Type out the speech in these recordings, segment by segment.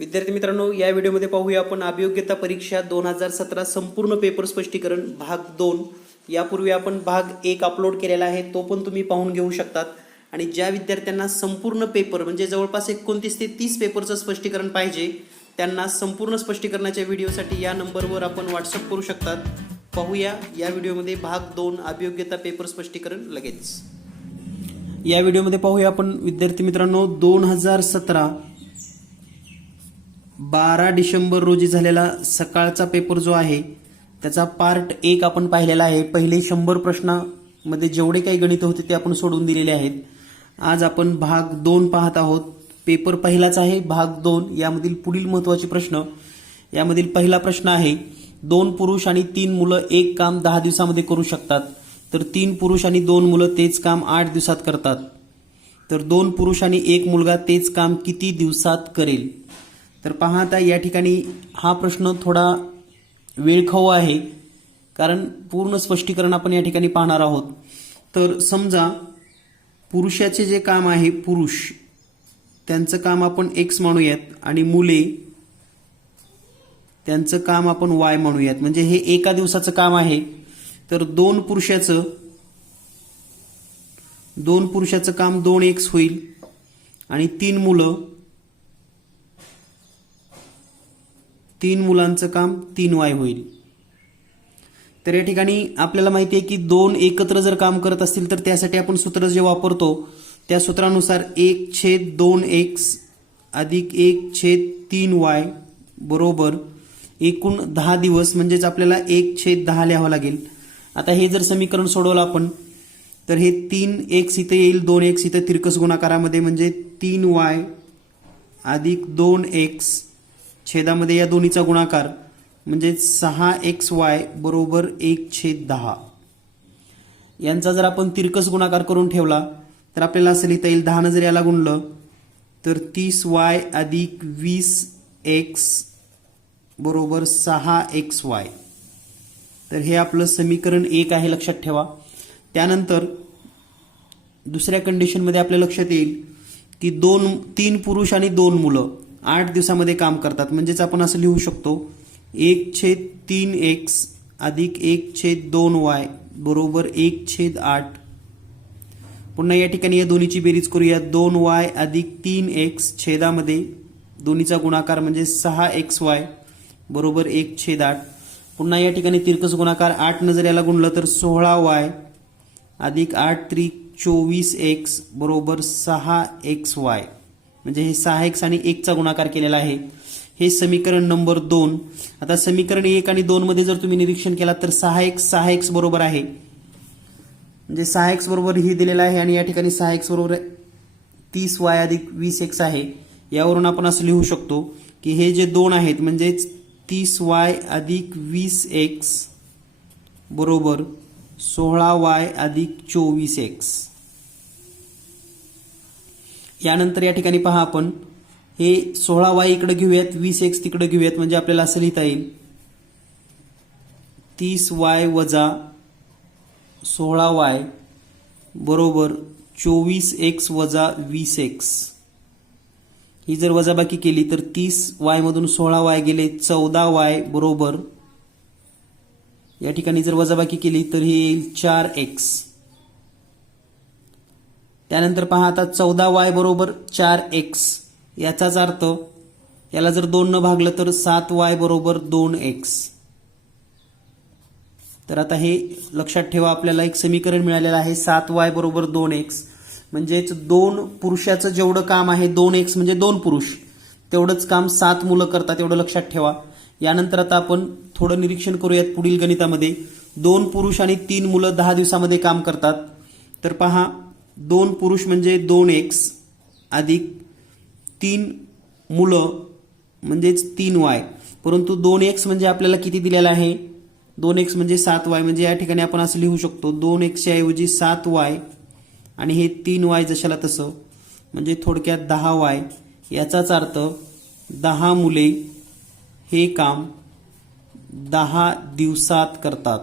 विद्यार्थी मित्रांनो, या व्हिडिओमध्ये पाहूया आपण अभियोग्यता परीक्षा 2017 संपूर्ण पेपर स्पष्टीकरण भाग 2। यापूर्वी आपण भाग 1 अपलोड केलेला आहे, तो पण तुम्ही पाहून घेऊ शकतात। आणि ज्या विद्यार्थ्यांना संपूर्ण पेपर म्हणजे जवळपास 29 ते 30 पेपरचं स्पष्टीकरण पाहिजे, त्यांना संपूर्ण स्पष्टीकरणाच्या व्हिडिओसाठी या नंबरवर आपण व्हॉट्सअप करू शकतात। पाहूया या व्हिडिओमध्ये भाग 2 अभियोग्यता पेपर स्पष्टीकरण लगेच। या व्हिडिओमध्ये पाहूया आपण विद्यार्थी मित्रांनो 2017 12 डिसेंबर रोजी झालेला सकाळचा पेपर जो आहे त्याचा पार्ट 1 आपण पाहिलेला आहे। पहिले 100 प्रश्नांमध्ये जेवढे काही गणित होते ते आपण सोडून दिलेले आहेत। आज आपण भाग 2 पाहत आहोत। पेपर पहिलाच आहे भाग 2। यामधील पुढील महत्त्वाचे प्रश्न, यामधील पहिला प्रश्न आहे 2 पुरुष आणि 3 मुलं एक काम 10 दिवसांमध्ये करू शकतात, तर 3 पुरुष आणि 2 मुलं तेच काम 8 दिवसात करतात, तर 2 पुरुष आणि 1 मुलगा तेच काम किती दिवसात करेल। तर पहा, आता या ठिकाणी हा प्रश्न थोडा वेळखाऊ आहे, कारण पूर्ण स्पष्टीकरण आपण या ठिकाणी पाहणार आहोत। तर समजा पुरुषाचे जे काम आहे, पुरुष त्यांचं काम आपण x मानूयात आणि मुले त्यांचं काम आपण y मानूयात, म्हणजे हे एका दिवसाचं काम आहे। तर 2 पुरुषाचं काम 2x होईल आणि 3 मुलांचं काम 3y होईल। तर या ठिकाणी आपल्याला माहिती आहे की 2 एकत्र जर काम करत असतील तर त्यासाठी आपण सूत्र जे वापरतो त्या सूत्रानुसार 1/2x अधिक 1/3y बरोबर एकूण 10 दिवस, म्हणजेच आपल्याला 1/10 लिहावं लागेल। आता हे जर समीकरण सोडवलं आपण तर हे 3x इथे येईल, 2x इथे तिरकस गुणाकारामध्ये, म्हणजे 3y अधिक 2x छेदामध्ये या दोन्हीचा गुणाकार म्हणजे 6xy बरोबर 1/10। यांचा जर आपण तिरकस गुणाकार करून ठेवला तर आपल्याला असं लिहिता येईल, 10 जर याला गुणलं तर 30y अधिक 20x बरोबर 6xy। तर हे आपलं समीकरण 1 आहे, लक्षात ठेवा। त्यानंतर दुसऱ्या कंडिशनमध्ये आपल्या लक्षात येईल की 3 पुरुष आणि 2 मुलं 8 दिवसामध्ये काम करतात, म्हणजेच आपण असं लिहू शकतो 1/3x अधिक 1/2y बरोबर 1/8। पुन्हा या ठिकाणी या दोन्हीची बेरीज करूया, 2y अधिक 3x छेदामध्ये दोन्हीचा गुणाकार म्हणजे 6xy बरोबर 1/8। पुन्हा या ठिकाणी तिरकस गुणाकार 8 जर याला गुणलं तर 16y अधिक 8×3 = 24x बरोबर 6xy, म्हणजे हे 6x आणि 1 चा गुणाकार केलेला आहे। हे समीकरण नंबर 2। आता समीकरण 1 आणि 2 मध्ये जर तुम्ही निरीक्षण केला तर 6x बरोबर आहे, म्हणजे 6x बरोबर ही दिलेला आहे आणि या ठिकाणी 6x बरोबर 30y अधिक 20x आहे। यावरून आपण असं लिहू शकतो की हे जे 2 आहेत म्हणजे 30y अधिक 20x बरोबर 16y अधिक 24x। यानंतर या ठिकाणी पहा, आपण हे 16y इकडे घेऊयात, 20x तिकडे घेऊयात, म्हणजे आपल्याला असं लिहिता येईल 30y वजा 16y बरोबर 24x वजा 20x। ही जर वजाबाकी केली तर 30y मधून 16y गेले, 14y बरोबर या ठिकाणी जर वजाबाकी केली तर हे येईल 4x। त्यानंतर पहा, आता 14y बरोबर 4x, याचाच अर्थ याला जर 2 न भागलं तर 7y बरोबर 2x। तर आता हे लक्षात ठेवा, आपल्याला एक समीकरण मिळालेलं आहे 7y बरोबर 2x, म्हणजेच 2 पुरुषाचं जेवढं काम आहे 2x म्हणजे 2 पुरुष तेवढंच काम 7 मुलं करतात, एवढं लक्षात ठेवा। यानंतर आता आपण थोडं निरीक्षण करूयात पुढील गणितामध्ये। 2 पुरुष आणि 3 मुलं 10 दिवसामध्ये काम करतात, तर पहा 2 पुरुष म्हणजे 2x अधिक 3 मुलं म्हणजेच 3y, परंतु 2x म्हणजे आपल्याला किती दिलेला आहे, 2x म्हणजे 7y, म्हणजे या ठिकाणी आपण असं लिहू शकतो 2x च्या ऐवजी 7y आणि हे 3y जशाला तसं, म्हणजे थोडक्यात 10y। याचाच अर्थ 10 मुले हे काम 10 दिवसात करतात।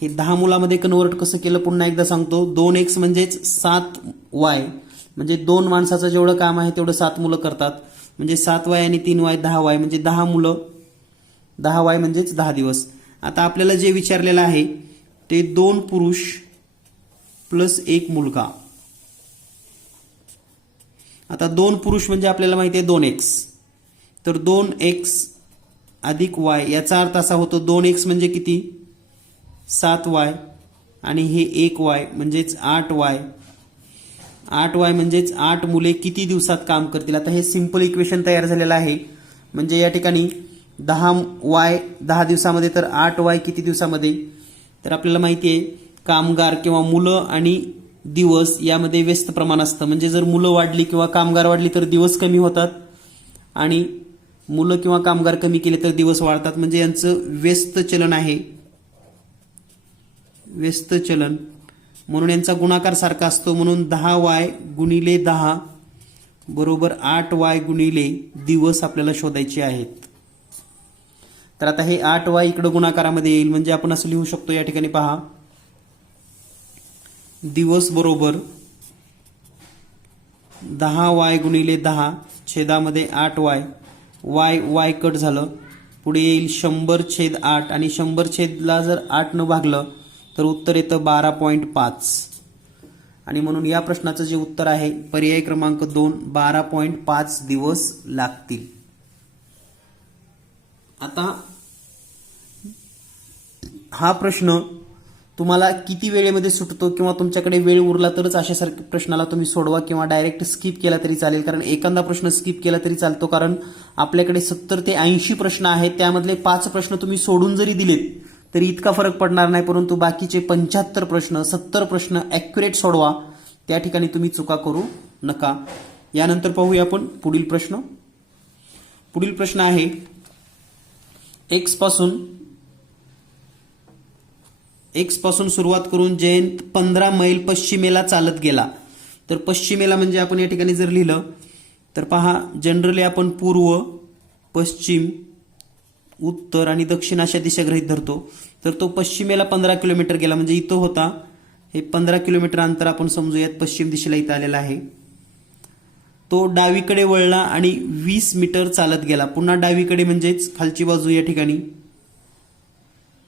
हे 10 मुलामध्ये कन्वर्ट कसं केलं पुन्हा एकदा सांगतो, 2x म्हणजेच 7y म्हणजे 2 माणसाचं जेवढं काम आहे तेवढं 7 मुलं करतात. म्हणजे 7y आणि 3y 10y म्हणजे 10 मुलं, 10y म्हणजेच 10 दिवस. आता आपल्याला जे विचारलेलं आहे ते 2 पुरुष प्लस 1 मुलगा. आता 2 पुरुष म्हणजे आपल्याला माहिती आहे 2x, तर 2x अधिक y याचा अर्थ असा होतो 2x म्हणजे किती 7y आणि हे 1y म्हणजेच 8y. 8y म्हणजेच 8 मुले किती दिवसात काम करतील. आता हे सिंपल इक्वेशन तयार झालेलं आहे. म्हणजे या ठिकाणी 10y 10 दिवसामध्ये तर 8y किती दिवसामध्ये. तर आपल्याला माहिती आहे कामगार किंवा मुलं आणि दिवस यामध्ये व्यस्त प्रमाण असतं. म्हणजे जर मुलं वाढली किंवा कामगार वाढली तर दिवस कमी होतात आणि मुलं किंवा कामगार कमी केले तर दिवस वाढतात. म्हणजे यांचं व्यस्त चलन आहे, व्यस्त चलन. म्हणून यांचा गुणाकार सारखा असतो. म्हणून 10y गुणिले 10 बरोबर 8y गुणिले दिवस आपल्याला शोधायचे आहेत. तर आता हे 8y इकडे गुणाकारामध्ये येईल. म्हणजे आपण असं लिहू शकतो या ठिकाणी पहा, दिवस बरोबर 10y गुणिले 10 छेदामध्ये 8y, y कट झालं, पुढे येईल 100/8 आणि 100/ला जर 8 न भागलं तर उत्तर येतं 12.5. आणि म्हणून या प्रश्नाचं जे उत्तर आहे पर्याय क्रमांक 2 12.5 दिवस लागतील. आता हा प्रश्न तुम्हाला किती वेळेमध्ये सुटतो किंवा तुमच्याकडे वेळ उरला तरच अशासारख्या प्रश्नाला तुम्ही सोडवा किंवा डायरेक्ट स्किप केला तरी चालेल. कारण एखादा प्रश्न स्किप केला तरी चालतो. कारण आपल्याकडे 70 ते 80 प्रश्न आहेत. त्यामधले 5 प्रश्न तुम्ही सोडून जरी दिलेत तरी इतका फरक पडणार नाही. परंतु बाकीचे 75 प्रश्न 70 प्रश्न ॲक्युरेट सोडवा. त्या ठिकाणी तुम्ही चुका करू नका. यानंतर पाहूया आपण पुढील प्रश्न. पुढील प्रश्न आहे एक्स पासून सुरुवात करून जयंत 15 मैल पश्चिमेला चालत गेला. तर पश्चिमेला म्हणजे आपण या ठिकाणी जर लिहिलं तर पहा, जनरली आपण पूर्व, पश्चिम, उत्तर आणि दक्षिण अशा दिशा गृहीत धरतो. तर तो पश्चिमेला 15 किलोमीटर गेला. म्हणजे इथं होता, हे 15 किलोमीटर अंतर आपण समजूयात पश्चिम दिशेला इथं आलेला आहे. तो डावीकडे वळला आणि 20 मीटर चालत गेला. पुन्हा डावीकडे म्हणजेच खालची बाजू या ठिकाणी,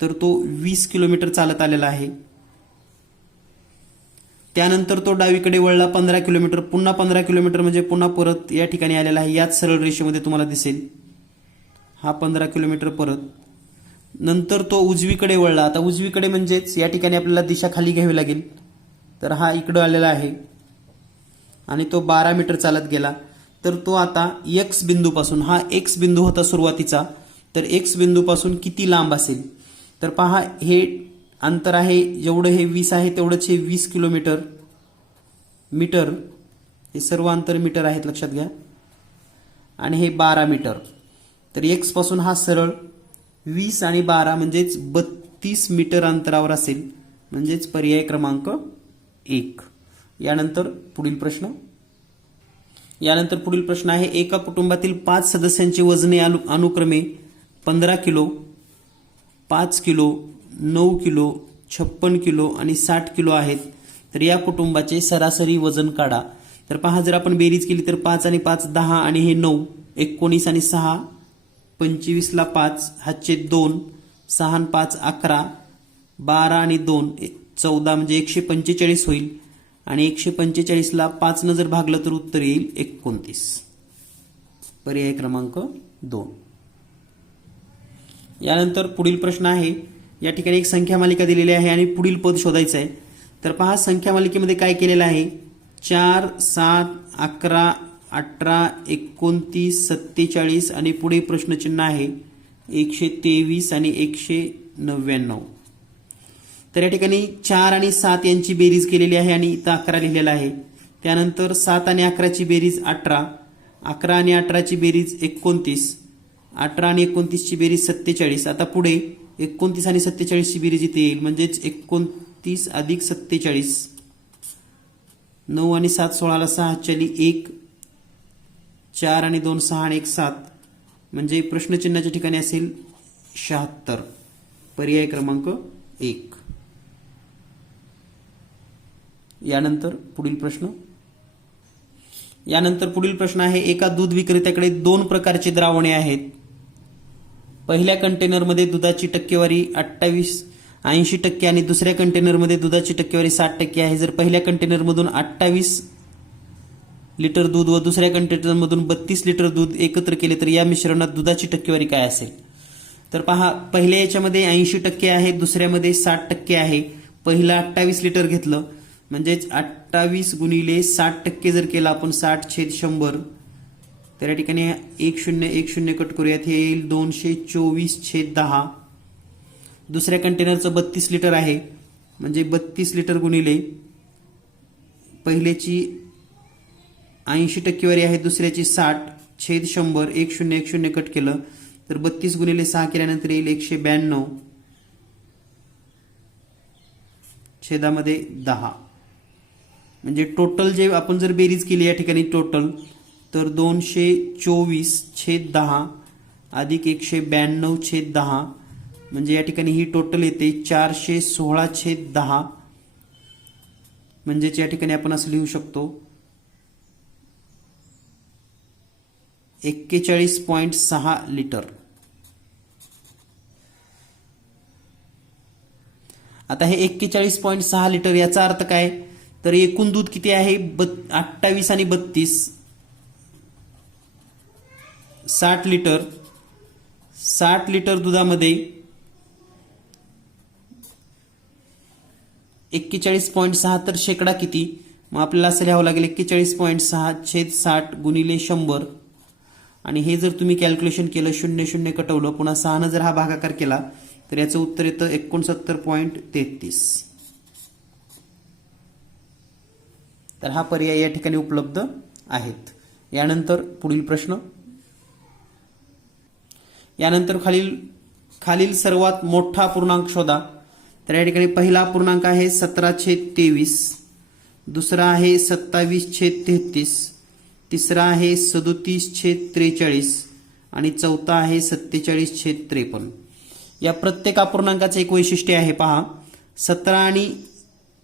तर तो 20 किलोमीटर चालत आलेला आहे. त्यानंतर तो डावीकडे वळला 15 किलोमीटर, पुन्हा 15 किलोमीटर म्हणजे पुन्हा परत या ठिकाणी आलेला आहे. याच सरळ रेषेमध्ये तुम्हाला दिसेल हा 15 किलोमीटर परत. नंतर तो उजवीकडे वळला. आता उजवीकडे म्हणजेच या ठिकाणी आपल्याला दिशा खाली घ्यावी लागेल. तर हा इकडं आलेला आहे आणि तो 12 मीटर चालत गेला. तर तो आता एक्स बिंदूपासून, हा एक्स बिंदू होता सुरुवातीचा, तर एक्स बिंदूपासून किती लांब असेल. तर पहा, हे अंतर आहे जेवढं हे 20 आहे तेवढंच हे 20 किलोमीटर मीटर, हे सर्व अंतर मीटर आहेत लक्षात घ्या. आणि हे 12 मीटर. तर एक्स पासून हा सरळ 20 आणि 12 म्हणजेच 32 मीटर अंतरावर असेल. म्हणजेच पर्याय क्रमांक 1. यानंतर पुढील प्रश्न आहे एका कुटुंबातील 5 सदस्यांची वजने अनुक्रमे 15 किलो, 5 किलो, 9 किलो, 56 किलो आणि 60 किलो आहेत. तर या कुटुंबाचे सरासरी वजन काढा. तर पहा, जर आपण बेरीज केली तर 5 आणि 5 10 आणि हे 9, 19 आणि 6 25 ला 5, हातचे 2, 6 आणि 5 11, 12 आणि 2 14 म्हणजे 145 होईल. आणि 145 ला 5 न जर भागलं तर उत्तर येईल 29. पर्याय क्रमांक 2. यानंतर पुढील प्रश्न आहे, या ठिकाणी एक संख्या मालिका दिलेली आहे आणि पुढील पद शोधायचं आहे. तर पहा, संख्या मालिकेमध्ये काय केलेलं आहे, 4, 7, 11, 18, 29, 47 आणि पुढे प्रश्नचिन्ह आहे 123 आणि 199. तर या ठिकाणी 4 आणि 7 यांची बेरीज केलेली आहे आणि इथं 11 लिहिलेला आहे. त्यानंतर 7 आणि 11ची बेरीज 18, 11 आणि 18ची बेरीज 29, 18 आणि 29ची बेरीज 47. आता पुढे 29 आणि 47ची बेरीज इथे येईल. म्हणजेच 29 अधिक 47, 9 आणि 7 16ला 6 चली 1, 4 आणि 2 6 आणि 1 7. म्हणजे प्रश्नचिन्हाच्या ठिकाणी असेल 76. पर्याय क्रमांक 1. यानंतर पुढील प्रश्न, यानंतर पुढील प्रश्न आहे, एका दूध विक्रेत्याकडे 2 प्रकारचे द्रावणे आहेत. पहिल्या कंटेनरमध्ये दुधाची टक्केवारी 80% आणि दुसऱ्या कंटेनरमध्ये दुधाची टक्केवारी 60% आहे. जर पहिल्या कंटेनरमधून 28 लिटर दूध व दुसऱ्या कंटेनरमधून 32 लिटर दूध एकत्र केले तर या मिश्रणात दुधाची टक्केवारी काय असेल? तर पहा, पहिल्या याच्यामध्ये 80% आहे, दुसऱ्यामध्ये 60% आहे. पहिला 28 लिटर घेतलं म्हणजेच 28 गुणिले 60% जर केला आपण 60/100, तर या ठिकाणी 1010 कट करूयात, हे येईल 224/10. दुसऱ्या कंटेनरचं 32 लिटर आहे म्हणजे 32 लिटर गुणिले पहिल्याची 80 टक्केवारी आहे, दुसऱ्याची 60/100, 1010 कट केलं तर 32 गुणिले 6 केल्यानंतर येईल 192 छेदामध्ये 10. म्हणजे टोटल जे आपण जर बेरीज केली या ठिकाणी टोटल, तर 224/10 अधिक 192/10 म्हणजे या ठिकाणी ही टोटल येते 416/10. म्हणजेच या ठिकाणी आपण असं लिहू शकतो 41.6 लिटर. आता हे 41.6 लिटर याचा अर्थ काय? तर एकूण दूध किती आहे? 28 आणि 32 60 लिटर. 60 लिटर दुधामध्ये 41.6 तर शेकडा किती? मग आपल्याला असं लिहावं लागेल 41.6/60 गुणिले 100. आणि हे जर तुम्ही कॅल्क्युलेशन केलं, 00 कटवलं, पुन्हा 6 जर हा भागाकार केला तर याचं उत्तर येतं 69.33. तर हा पर्याय या ठिकाणी उपलब्ध आहेत. यानंतर पुढील प्रश्न, यानंतर खालील सर्वात मोठा अपूर्णांक शोधा. तर या ठिकाणी पहिला अपूर्णांक आहे 17/23, दुसरा आहे 27/33, तिसरा आहे 37/43 आणि चौथा आहे 47/53. या प्रत्येक अपूर्णांकाचं एक वैशिष्ट्य आहे पहा, 17 आणि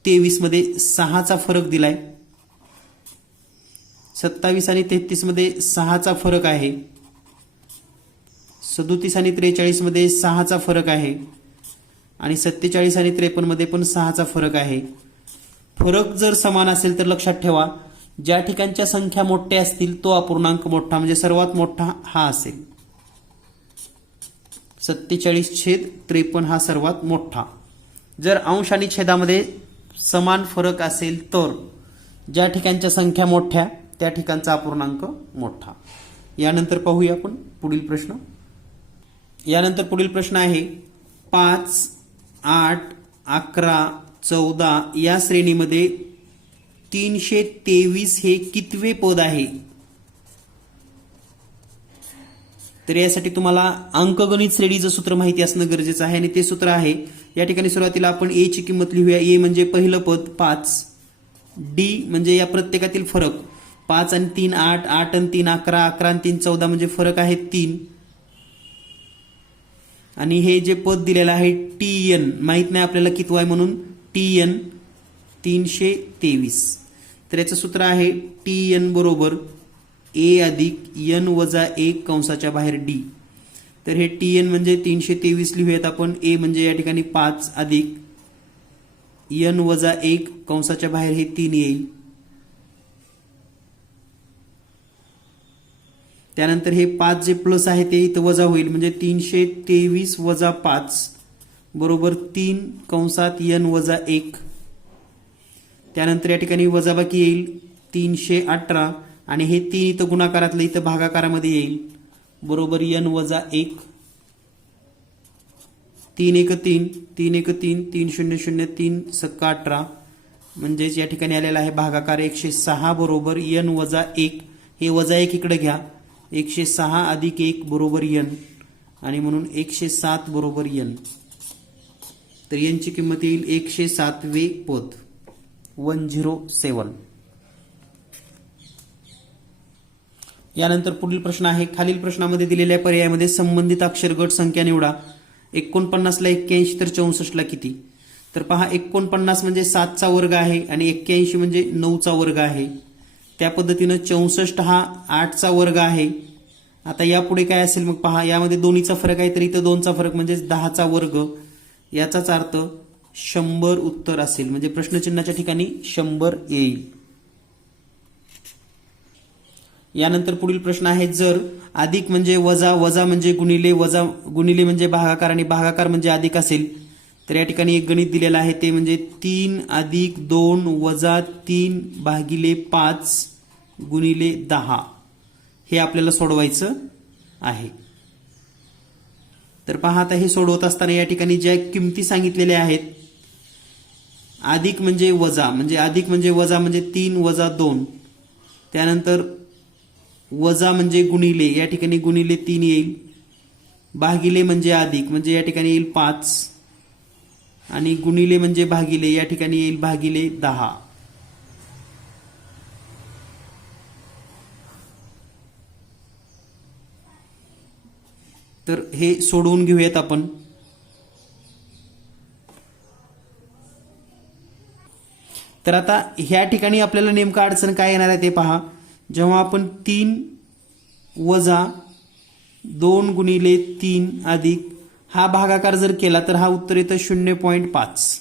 23 मध्ये 6चा फरक दिलाय, 27 आणि 33 मध्ये 6चा फरक आहे, 37 आणि 43 मध्ये 6चा फरक आहे आणि 47 आणि 53 मध्ये पण 6चा फरक आहे. फरक जर समान असेल तर लक्षात ठेवा, ज्या ठिकाणच्या संख्या मोठ्या असतील तो अपूर्णांक मोठा, म्हणजे सर्वात मोठा हा असेल. 47/53 हा सर्वात मोठा. जर अंश आणि छेदामध्ये समान फरक असेल तर ज्या ठिकाणच्या संख्या मोठ्या त्या ठिकाणचा अपूर्णांक मोठा. यानंतर पाहूया आपण पुढील प्रश्न. यानंतर पुढील प्रश्न आहे 5, 8, 11, 14 या श्रेणीमध्ये 323 हे कितवे पद आहे? तर यासाठी तुम्हाला अंकगणित श्रेणीचं सूत्र माहिती असणं गरजेचं आहे आणि ते सूत्र आहे, या ठिकाणी सुरुवातीला आपण ए ची किंमत लिहूया. ए म्हणजे पहिलं पद 5, डी म्हणजे या प्रत्येकातील फरक, 5 आणि 3 8, 8 आणि 3 11, 11 आणि 3 14 म्हणजे फरक आहे 3. आणि हे जे पद दिलेलं आहे टी एन, माहित नाही आपल्याला किती आहे म्हणून टी एन 323. तर याचं सूत्र आहे टी एन बरोबर ए अधिक एन वजा 1 कंसाच्या बाहेर डी. तर हे टी एन म्हणजे 323 लिहूयात आपण. ए म्हणजे या ठिकाणी 5 अधिक एन वजा 1 कंसाच्या बाहेर हे 3 येईल. त्यानंतर हे 5 जे प्लस आहे ते इथं वजा होईल, म्हणजे 323 वजा 5 बरोबर 3 कंसात एन वजा 1. त्यानंतर या ठिकाणी वजाबाकी येईल 318 आणि हे 3 इथं गुणाकारातलं इथं भागाकारामध्ये येईल बरोबर एन वजा 1. 3 1 3, 3 1 3, 3 0 0, 3 6 18 म्हणजेच या ठिकाणी आलेला आहे भागाकार 106 बरोबर एन वजा 1. हे वजा 1 इकडे घ्या, 106 अधिक 1 बरोबर एन आणि म्हणून 107 बरोबर एन. तर एनची किंमत येईल 107वे पद 107. यानंतर पुढील प्रश्न आहे, खालील प्रश्नामध्ये दिलेल्या पर्यायामध्ये संबंधित अक्षर गट संख्या निवडा. 49 ला 81 तर 64 ला किती? तर पहा 49 म्हणजे 7चा वर्ग आहे आणि 81 म्हणजे 9चा वर्ग आहे. त्या पद्धतीनं 64 हा 8चा वर्ग आहे. आता यापुढे काय असेल मग पहा, यामध्ये दोन्हीचा फरक आहे तर इथं 2चा फरक म्हणजे 10चा वर्ग. याचाच अर्थ 100 उत्तर असेल, म्हणजे प्रश्नचिन्हाच्या ठिकाणी 100 येईल. यानंतर पुढील प्रश्न आहे, जर अधिक म्हणजे वजा, वजा म्हणजे गुणिले, वजा गुणिले म्हणजे भागाकार आणि भागाकार म्हणजे अधिक असेल तर या ठिकाणी एक गणित दिलेलं आहे, ते म्हणजे 3 अधिक 2 वजा 3 भागिले 5 गुणिले 10. हे आपल्याला सोडवायचं आहे. तर पहा, आता हे सोडवत असताना या ठिकाणी ज्या किमती सांगितलेल्या आहेत, अधिक म्हणजे वजा, म्हणजे अधिक म्हणजे वजा म्हणजे 3 वजा 2, त्यानंतर वजा म्हणजे गुणिले, या ठिकाणी गुणिले 3 येईल, भागिले म्हणजे अधिक म्हणजे या ठिकाणी येईल 5 आणि गुणिले म्हणजे भागिले, या ठिकाणी येईल भागिले 10. तर हे सोडवून घेऊयात आपण. तर आता ह्या ठिकाणी आपल्याला नेमकं अडचण काय येणार आहे ते पहा. जेव्हा आपण 3 वजा 2 गुणिले 3 अधिक हा भागाकार जर केला तर हा उत्तर येतं 0.5.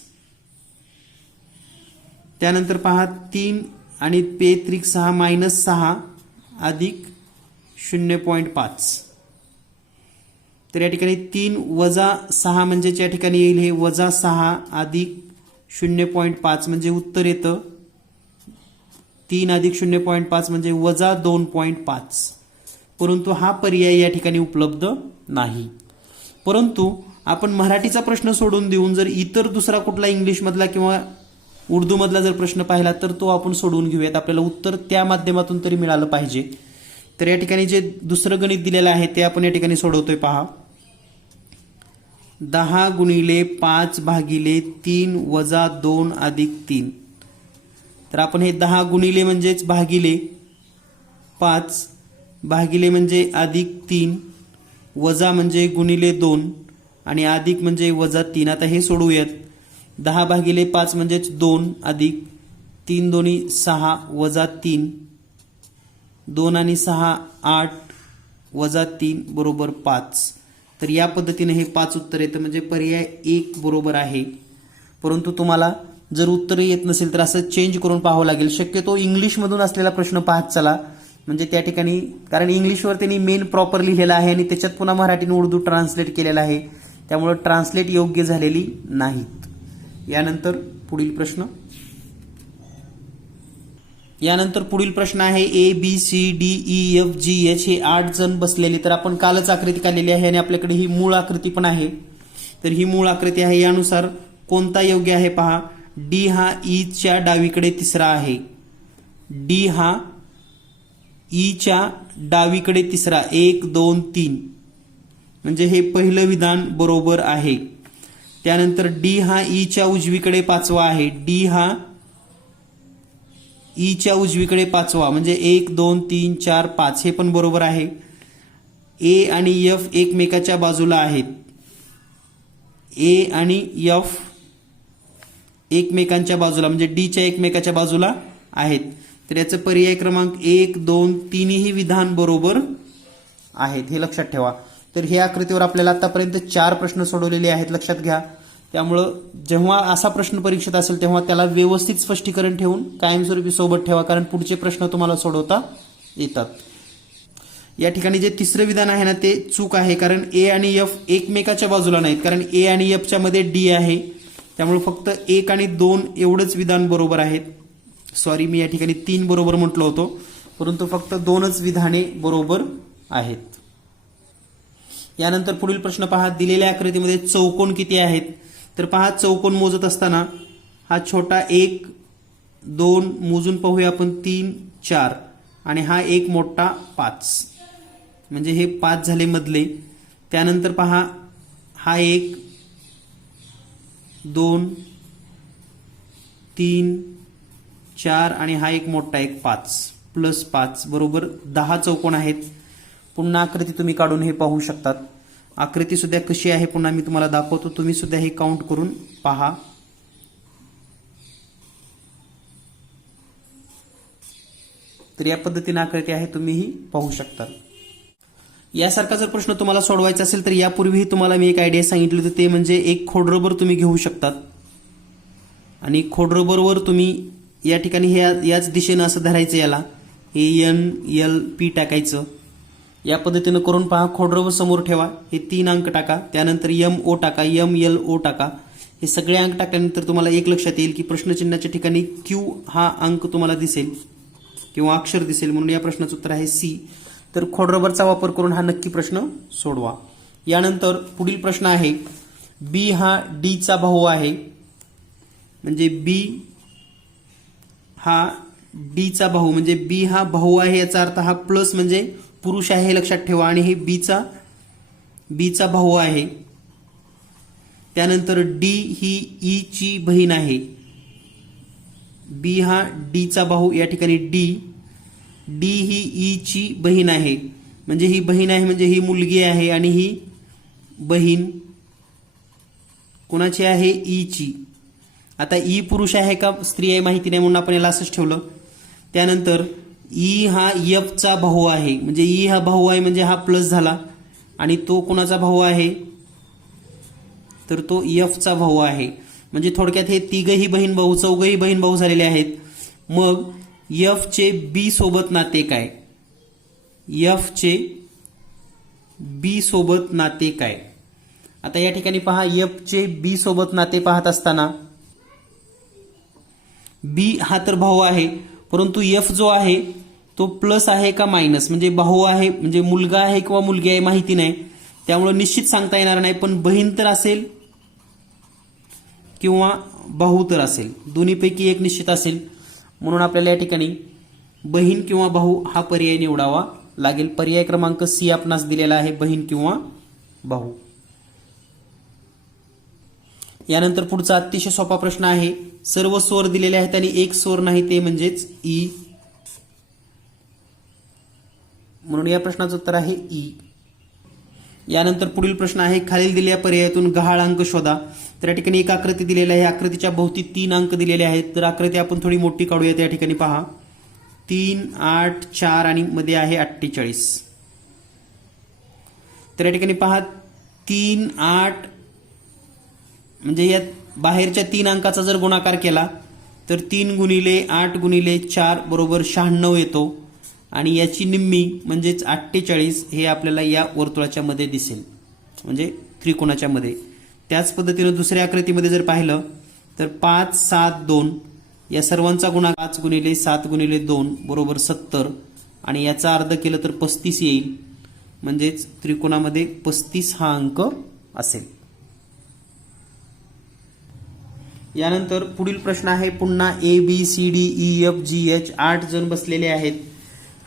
त्यानंतर पहा 3 आणि -6 -6 अधिक 0.5. तर या ठिकाणी 3 वजा 6 म्हणजेच या ठिकाणी येईल हे वजा 6 अधिक 0.5 म्हणजे उत्तर येतं 3 अधिक 0.5 म्हणजे वजा 2.5. परंतु हा पर्याय या ठिकाणी उपलब्ध नाही. परंतु आपण मराठीचा प्रश्न सोडून देऊन जर इतर दुसरा कुठला इंग्लिशमधला किंवा उर्दूमधला जर प्रश्न पाहिला तर तो आपण सोडवून घेऊयात. आपल्याला उत्तर त्या माध्यमातून तरी मिळालं पाहिजे. तर या ठिकाणी जे दुसरं गणित दिलेलं आहे ते आपण या ठिकाणी सोडवतोय पहा. 10 गुणिले 5 भागिले 3 वजा 2 अधिक 3. तर आपण हे 10 गुणिले म्हणजेच भागिले 5 भागिले म्हणजे अधिक 3 वजा म्हणजे गुणिले 2 आणि अधिक म्हणजे वजा 3. आता हे सोडवूयात. 10 भागिले 5 म्हणजेच 2 अधिक 3 दोन्ही 6 वजा 3 2 आणि 6 8 वजा 3 बरोबर 5. तर या पद्धतीने हे 5 उत्तर येतं, म्हणजे पर्याय 1 बरोबर आहे. परंतु तुम्हाला जर उत्तर येत नसेल तर असं चेंज करून पाहावं लागेल. शक्यतो इंग्लिशमधून असलेला प्रश्न पाहत चला, म्हणजे त्या ठिकाणी कारण इंग्लिशवर त्यांनी मेन प्रॉपर लिहिलेला आहे आणि त्याच्यात पुन्हा मराठीने उर्दू ट्रान्सलेट केलेला आहे, त्यामुळे ट्रान्सलेट योग्य झालेली नाहीत. यानंतर पुढील प्रश्न आहे ABCDEFGH हे 8 जण बसलेले. तर आपण कालच आकृती काढलेली आहे आणि आपल्याकडे ही मूळ आकृती पण आहे. तर ही मूळ आकृती आहे, यानुसार कोणता योग्य आहे पहा. डी हा ई च्या डावीकडे तिसरा आहे. डी हा ई च्या डावीकडे तिसरा 1 2 3 म्हणजे हे पहिलं विधान बरोबर आहे. त्यानंतर डी हा ई च्या उजवीकडे 5वा आहे. डी हा ई च्या उजवीकडे 5वा म्हणजे 1 2 3 4 5 हे पण बरोबर आहे. ए आणि एफ एकमेकाच्या बाजूला आहेत. ए आणि एफ एकमेकांच्या बाजूला म्हणजे डी च्या एकमेकाच्या बाजूला आहेत. तर याचं पर्याय क्रमांक 1 2 3ही विधान बरोबर आहेत, हे लक्षात ठेवा. तर ह्या आकृतीवर आपल्याला आतापर्यंत 4 प्रश्न सोडवलेले आहेत, लक्षात घ्या. त्यामुळं जेव्हा असा प्रश्न परीक्षेत असेल तेव्हा त्याला व्यवस्थित स्पष्टीकरण ठेवून कायमस्वरूपी सोबत ठेवा, कारण पुढचे प्रश्न तुम्हाला सोडवता येतात. या ठिकाणी जे तिसरं विधान आहे ना ते चूक आहे, कारण ए आणि एफ एकमेकाच्या बाजूला नाहीत, कारण ए आणि एफच्या मध्ये डी आहे. त्यामुळे फक्त 1 आणि 2 एवढंच विधान बरोबर आहेत. सॉरी, मी या ठिकाणी 3 बरोबर म्हटलं होतो, परंतु फक्त 2च विधाने बरोबर आहेत. यानंतर पुढील प्रश्न पहा. दिलेल्या आकृतीमध्ये चौकोन किती आहेत. तर पहा, चौकोन मोजत असताना हा छोटा 1 2 मोजून पाहूया आपण 3 4 आणि हा एक मोठा 5 म्हणजे हे 5 झाले मधले. त्यानंतर पहा, हा 1 2 3 4 आणि हा एक मोठा 5 प्लस 5 बरोबर 10 चौकोन आहेत. पुन्हा आकृती तुम्ही काढून हे पाहू शकतात. आकृती सुद्धा कशी आहे पुन्हा मी तुम्हाला दाखवतो, तुम्ही सुद्धा हे काउंट करून पहा. तर या पद्धतीने आकृती आहे, तुम्हीही पाहू शकता. यासारखा जर प्रश्न तुम्हाला सोडवायचा असेल तर यापूर्वीही तुम्हाला मी एक आयडिया सांगितली होती, ते म्हणजे एक खोडरबर तुम्ही घेऊ शकतात आणि खोडरबरवर तुम्ही या ठिकाणी याच दिशेनं असं धरायचं, याला ANLP टाकायचं. या पद्धतीनं करून पहा. खोडरबर समोर ठेवा, हे 3 अंक टाका, त्यानंतर MO टाका, MLO टाका. हे सगळे अंक टाकल्यानंतर तुम्हाला एक लक्षात येईल की प्रश्नचिन्हाच्या ठिकाणी Q हा अंक तुम्हाला दिसेल किंवा अक्षर दिसेल, म्हणून या प्रश्नाचं उत्तर आहे C. तर खोडरबरचा वापर करून हा नक्की प्रश्न सोडवा. यानंतर पुढील प्रश्न आहे, B हा D चा भाऊ आहे, म्हणजे B हा D चा भाऊ, म्हणजे B हा भाऊ आहे याचा अर्थ हा प्लस म्हणजे पुरुष आहे हे लक्षात ठेवा, आणि हे B चा भाऊ आहे. त्यानंतर D ही E ची बहीण आहे. B हा D चा भाऊ, या ठिकाणी D ही E ची बहीण आहे, म्हणजे ही बहीण आहे म्हणजे ही मुलगी आहे, आणि ही बहीण कोणाची आहे? E ची. आता E पुरुष आहे का स्त्री आहे माहिती नाही, म्हणून आपण याला असंच ठेवलं. त्यानंतर E हा F चा भाऊ आहे, म्हणजे E हा भाऊ आहे म्हणजे हा प्लस झाला, आणि तो कोणाचा भाऊ आहे? तर तो F चा भाऊ आहे. म्हणजे थोडक्यात हे तिघही बहीण भाऊ, चौघही बहीण भाऊ झालेले आहेत. मग F चे B सोबत नाते काय? F चे B सोबत नाते काय? आता या ठिकाणी पहा, F चे B सोबत नाते पाहत असताना B हा तर भाऊ आहे, परंतु F जो आहे तो प्लस आहे का मायनस, म्हणजे भाऊ आहे म्हणजे मुलगा आहे किंवा मुलगी आहे माहिती नाही, त्यामुळे निश्चित सांगता येणार नाही. पण बहीण तर असेल किंवा भाऊ तर असेल, दोन्हीपैकी एक निश्चित असेल, म्हणून आपल्याला या ठिकाणी बहीण किंवा भाऊ हा पर्याय निवडावा लागेल. पर्याय क्रमांक C आपणास दिलेला आहे, बहीण किंवा भाऊ. यानंतर पुढचा अतिशय सोपा प्रश्न आहे. सर्व स्वर दिलेले आहेत आणि एक स्वर नाही, ते म्हणजेच E, म्हणून या प्रश्नाचं उत्तर आहे E. यानंतर पुढील प्रश्न आहे, खालील दिलेल्या पर्यायातून गहाळ अंक शोधा. तर या ठिकाणी एक आकृती दिलेली आहे, आकृतीच्या भोवती 3 अंक दिलेले आहेत. तर आकृती आपण थोडी मोठी काढूया. या ठिकाणी पहा 3, 8, 4 आणि मध्ये आहे 48. तर या ठिकाणी पहा 3, 8 म्हणजे या बाहेरच्या 3 अंकाचा जर गुणाकार केला तर 3 गुणिले 8 गुणिले 4 बरोबर 96 येतो, आणि याची निम्मी म्हणजेच 48 हे आपल्याला या वर्तुळाच्या मध्ये दिसेल, म्हणजे त्रिकोणाच्या मध्ये. त्याच पद्धतीने दुसऱ्या आकृतीमध्ये जर पाहिलं तर 5, 7, 2 या सर्वांचा गुणाकार 5 गुणिले 7 गुणिले 2 बरोबर 70, आणि याचा अर्ध केलं तर 35 येईल, म्हणजेच त्रिकोणामध्ये 35 हा अंक असेल. यानंतर पुढील प्रश्न आहे, पुन्हा ABCDEFGH 8 जण बसलेले आहेत.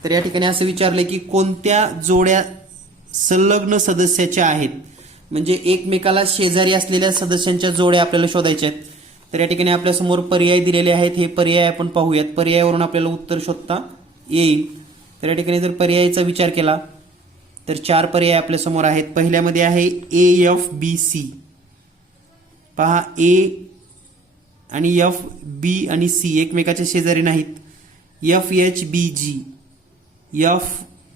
तर या ठिकाणी असं विचारलंय की कोणत्या जोड्या संलग्न सदस्याच्या आहेत, म्हणजे एकमेकाला शेजारी असलेल्या सदस्यांच्या जोड्या आपल्याला शोधायच्या आहेत. तर या ठिकाणी आपल्यासमोर पर्याय दिलेले आहेत, हे पर्याय आपण पाहूयात. पर्यायावरून आपल्याला उत्तर शोधता येईल. तर या ठिकाणी जर पर्यायाचा विचार केला तर 4 पर्याय आपल्यासमोर आहेत. पहिल्यामध्ये आहे AFBC. पहा A आणि F, B आणि C एकमेकाच्या शेजारी नाहीत. FHBG, F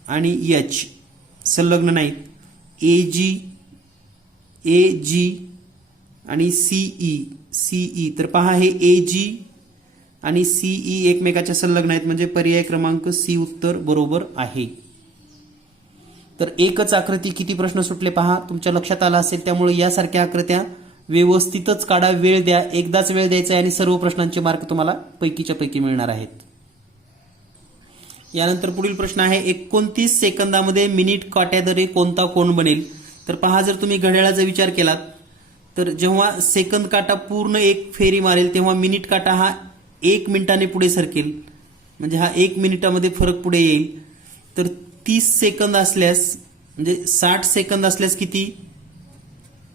आणि H संलग्न नाहीत. AG आणि CE. तर पहा हे AG आणि CE एकमेकाच्या संलग्न आहेत, म्हणजे पर्याय क्रमांक C उत्तर बरोबर आहे. तर एकच आकृती किती प्रश्न सुटले पहा, तुमच्या लक्षात आला असेल. त्यामुळे यासारख्या आकृत्या व्यवस्थितच काढा, वेळ द्या, एकदाच वेळ द्यायचा आहे, आणि सर्व प्रश्नांचे मार्क तुम्हाला पैकीच्या पैकी मिळणार आहेत. यानंतर पुढील प्रश्न आहे, 29 सेकंदामध्ये मिनिट काट्याद्वारे कोणता कोन बनेल. तर पहा, जर तुम्ही घड्याळाचा विचार केलात तर जेव्हा सेकंद काटा पूर्ण एक फेरी मारेल तेव्हा मिनिट काटा हा 1 मिनिटाने पुढे सरकेल, म्हणजे हा 1 मिनिटामध्ये फरक पुढे येईल. तर 30 सेकंद असल्यास म्हणजे 60 सेकंद असल्यास किती?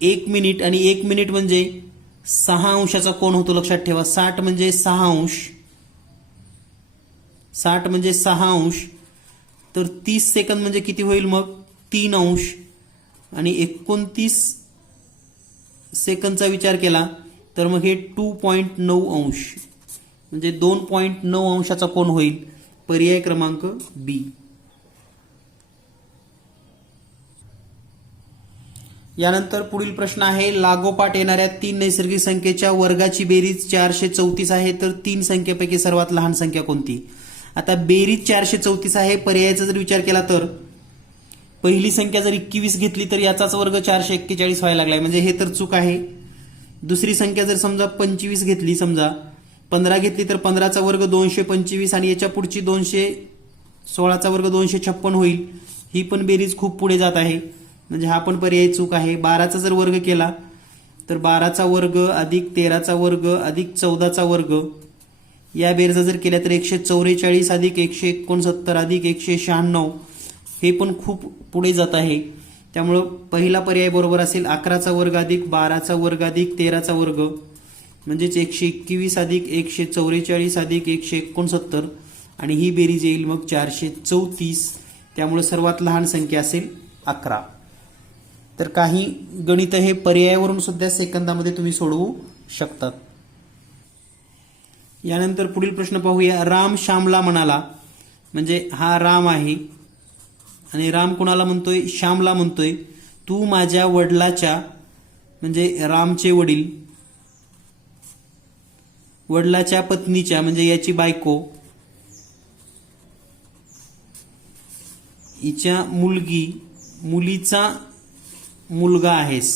1 मिनिट, आणि 1 मिनिट म्हणजे 6 अंशाचा कोन होतो, लक्षात ठेवा. 60 म्हणजे 6 अंश, 60 म्हणजे 6 अंश. तर 30 सेकंद म्हणजे किती होईल मग? 3 अंश. आणि 29 सेकंदचा विचार केला तर मग हे 2.9 अंश म्हणजे 2.9 अंशाचा कोन होईल. पर्याय क्रमांक बी. यानंतर पुढील प्रश्न आहे, लागोपाठ येणाऱ्या 3 नैसर्गिक संख्येच्या वर्गाची बेरीज 434 आहे, तर 3 संख्येपैकी सर्वात लहान संख्या कोणती? आता बेरीज 434 आहे, पर्यायाचा जर विचार केला तर पहिली संख्या जर 21 घेतली तर याचाच वर्ग 441 व्हायला लागलाय, म्हणजे हे तर चूक आहे. दुसरी संख्या जर समजा 25 घेतली, समजा 15 घेतली तर 15चा वर्ग 225 आणि याच्या पुढची 216चा वर्ग 256 होईल. ही पण बेरीज खूप पुढे जात आहे, म्हणजे हा पण पर्याय चूक आहे. 12चा जर वर्ग केला तर 12चा वर्ग अधिक 13चा वर्ग अधिक 14चा वर्ग या बेरजा जर केल्या तर 144 अधिक 169 अधिक 196 हे पण खूप पुढे जात आहे. त्यामुळं पहिला पर्याय बरोबर असेल. 11चा वर्ग अधिक 12चा वर्ग अधिक 13चा वर्ग म्हणजेच 121 अधिक 144 अधिक 169 आणि ही बेरीज येईल मग 434. त्यामुळे सर्वात लहान संख्या असेल 11. तर काही गणित हे पर्यायावरून सुद्धा सेकंदामध्ये तुम्ही सोडवू शकतात. यानंतर पुढील प्रश्न पाहूया. राम श्यामला म्हणाला, म्हणजे हा राम आहे आणि राम कोणाला म्हणतोय? श्यामला म्हणतोय, तू माझ्या वडिलाच्या, म्हणजे रामचे वडील, वडिलाच्या पत्नीच्या म्हणजे याची बायको, हिच्या मुलीचा मुलगा आहेस.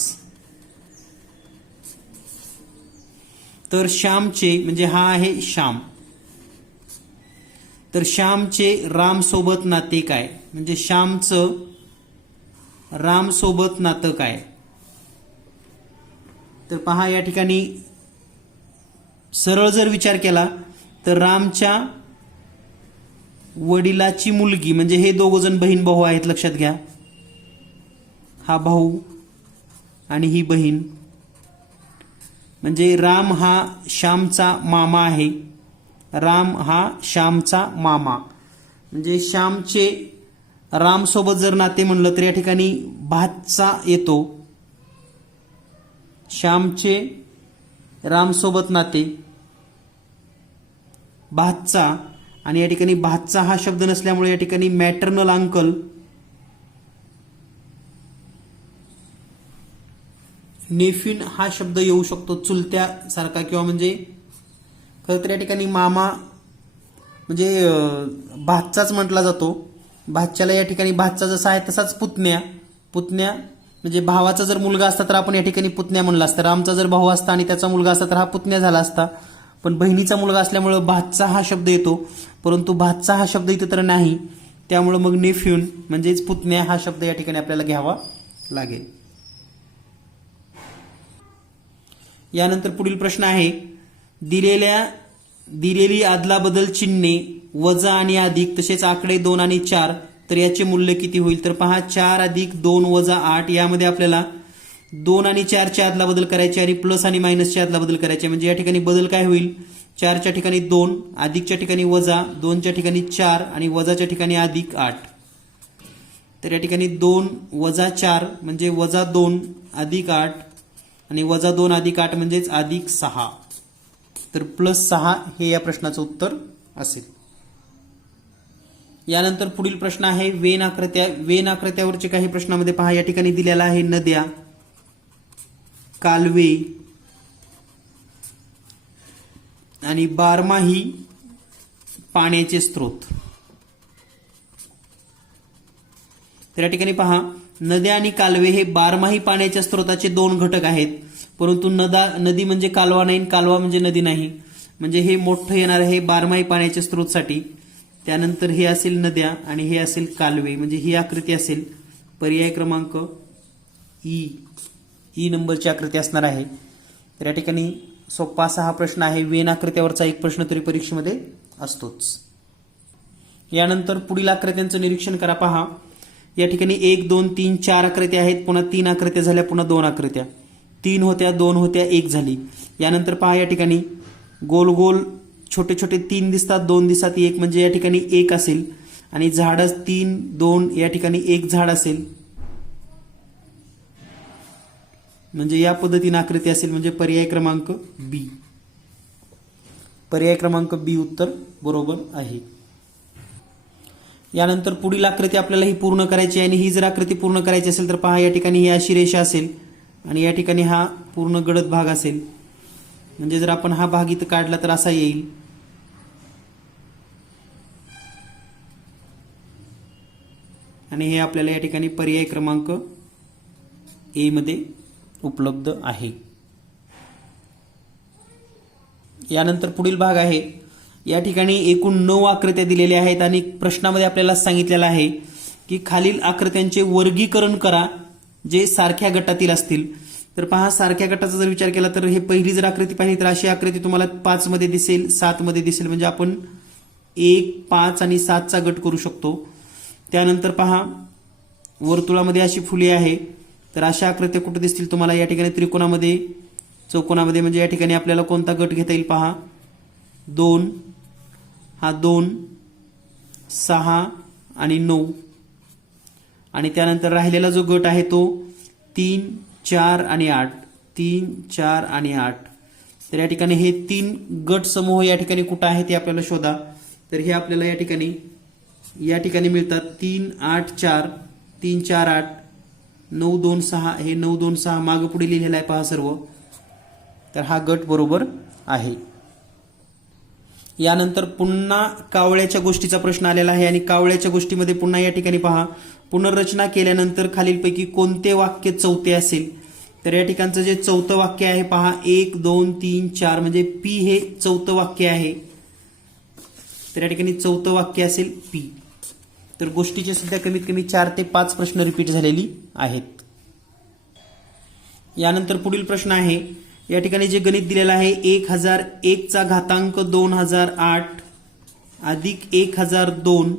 तर श्यामचे, म्हणजे हा आहे श्याम, तर श्यामचे राम सोबत नाते काय? म्हणजे श्यामचं राम सोबत नातं काय? तर पहा, या ठिकाणी सरळ जर विचार केला तर रामच्या वडिलाची मुलगी, म्हणजे हे दोघ जण बहीण भाऊ आहेत, लक्षात घ्या. हा भाऊ आणि ही बहीण, म्हणजे राम हा श्यामचा मामा आहे. राम हा श्यामचा मामा, म्हणजे श्यामचे राम सोबत जर नाते म्हणलं तर या ठिकाणी भाचा येतो. श्यामचे राम सोबत नाते भाचा, आणि या ठिकाणी भाचा हा शब्द नसल्यामुळे या ठिकाणी मॅटर्नल अंकल, नेफ्यून हा शब्द येऊ शकतो, चुलत्या सारखा, किंवा म्हणजे खरं तर या ठिकाणी मामा म्हणजे भाच्याच म्हटला जातो. भाच्याला या ठिकाणी भाचा जसा आहे तसाच पुतण्या म्हणजे भावाचा जर मुलगा असता तर आपण या ठिकाणी पुतण्या म्हणला असता. रामचा जर भाऊ असता आणि त्याचा मुलगा असता तर हा पुतण्या झाला असता. पण बहिणीचा मुलगा असल्यामुळे भाचा हा शब्द येतो, परंतु भाचा हा शब्द इथे तर नाही. त्यामुळे मग नेफ्यून म्हणजेच पुतण्या हा शब्द या ठिकाणी आपल्याला घ्यावा लागेल. यानंतर पुढील प्रश्न आहे, दिलेली अदलाबदल चिन्हे वजा आणि अधिक तसेच आकडे 2 आणि 4, तर याचे मूल्य किती होईल? तर पहा, 4 अधिक 2 वजा 8 यामध्ये आपल्याला 2 आणि 4 ची अदलाबदल करायची आणि प्लस आणि मायनसची अदलाबदल करायची. म्हणजे या ठिकाणी बदल काय होईल? 4च्या ठिकाणी 2, अधिकच्या ठिकाणी वजा, 2च्या ठिकाणी 4 आणि वजाच्या ठिकाणी अधिक 8. तर या ठिकाणी 2 वजा 4 म्हणजे वजा 2 अधिक 8 आणि वजा 2 अधिक 8 म्हणजेच अधिक 6. तर प्लस 6 हे या प्रश्नाचं उत्तर असेल. यानंतर पुढील प्रश्न आहे वेन आकृत्यावरचे काही प्रश्नामध्ये पहा, या ठिकाणी दिलेला आहे नद्या, कालवे आणि बारमाही पाण्याचे स्रोत. तर या ठिकाणी पहा, नद्या आणि कालवे हे बारमाही पाण्याच्या स्रोताचे 2 घटक आहेत, परंतु नदी म्हणजे कालवा नाही, कालवा म्हणजे नदी नाही. म्हणजे हे मोठं येणार आहे बारमाही पाण्याच्या स्रोतसाठी. त्यानंतर हे असेल नद्या आणि हे असेल कालवे, म्हणजे ही आकृती असेल पर्याय क्रमांक ई नंबरची आकृती असणार आहे. तर या ठिकाणी सोपा असा हा प्रश्न आहे. वेन आकृत्यावरचा एक प्रश्न तरी परीक्षेमध्ये असतोच. यानंतर पुढील आकृत्यांचं निरीक्षण करा. पहा, या ठिकाणी 1 2 3 4 आकृत्या आहेत, पुन्हा 3 आकृत्या झाल्या, पुन्हा 2 आकृत्या, 3 होत्या, 2 होत्या, 1 झाली. यानंतर पहा, या ठिकाणी गोल गोल छोटे छोटे 3 दिसतात, 2 दिसतात, 1 म्हणजे या ठिकाणी 1 असेल. आणि झाड 3 2 या ठिकाणी 1 झाड असेल, म्हणजे या पद्धतीने आकृती असेल. म्हणजे पर्याय क्रमांक बी उत्तर बरोबर आहे. यानंतर पुढील आकृती आपल्याला ही पूर्ण करायची आहे आणि ही जर आकृती पूर्ण करायची असेल तर पहा या ठिकाणी ही अशी रेषा असेल आणि या ठिकाणी हा पूर्ण गडद भाग असेल. म्हणजे जर आपण हा भाग इथं काढला तर असा येईल. आणि हे आपल्याला या ठिकाणी पर्याय क्रमांक ए मध्ये उपलब्ध आहे. यानंतर पुढील भाग आहे. या ठिकाणी एकूण 9 आकृत्या दिलेल्या आहेत आणि प्रश्नामध्ये आपल्याला सांगितलेलं आहे की खालील आकृत्यांचे वर्गीकरण करा जे सारख्या गटातील असतील. तर पहा सारख्या गटाचा जर विचार केला तर हे पहिली जर आकृती पाहिली तर अशी आकृती तुम्हाला 5 मध्ये दिसेल, 7 मध्ये दिसेल. म्हणजे आपण 1, 5 आणि 7 चा गट करू शकतो. त्यानंतर पहा वर्तुळामध्ये अशी फुले आहे तर अशा आकृत्या कुठे दिसतील तुम्हाला या ठिकाणी त्रिकोणामध्ये, चौकोनामध्ये. म्हणजे या ठिकाणी आपल्याला कोणता गट घेता येईल पहा 2, हा 2, 6 आणि 9. आणि त्यानंतर राहिलेला जो गट आहे तो 3, 4 आणि 8, 3, 4 आणि 8. तर या ठिकाणी हे 3 गट समूह या ठिकाणी कुठं आहे ते आपल्याला शोधा. तर हे आपल्याला या ठिकाणी मिळतात 3, 8, 4, 3, 4, 8, 9, 2, 6. हे 9, 2, 6 मागं पुढे लिहिलेलं आहे पहा सर्व. तर हा गट बरोबर आहे. यानंतर पुन्हा कावळ्याच्या गोष्टीचा प्रश्न आलेला आहे आणि कावळ्याच्या गोष्टीमध्ये पुन्हा या ठिकाणी पहा पुनर्रचना केल्यानंतर खालीलपैकी कोणते वाक्य चौथे असेल. तर या ठिकाणचं जे चौथं वाक्य आहे पहा 1, 2, 3, 4 म्हणजे पी हे चौथं वाक्य आहे. तर या ठिकाणी चौथं वाक्य असेल पी. तर गोष्टीचे सुद्धा कमीत कमी 4 ते 5 प्रश्न रिपीट झालेली आहेत. यानंतर पुढील प्रश्न आहे. या ठिकाणी जे गणित दिलेलं आहे 1001 चा घातांक 2008 अधिक 1002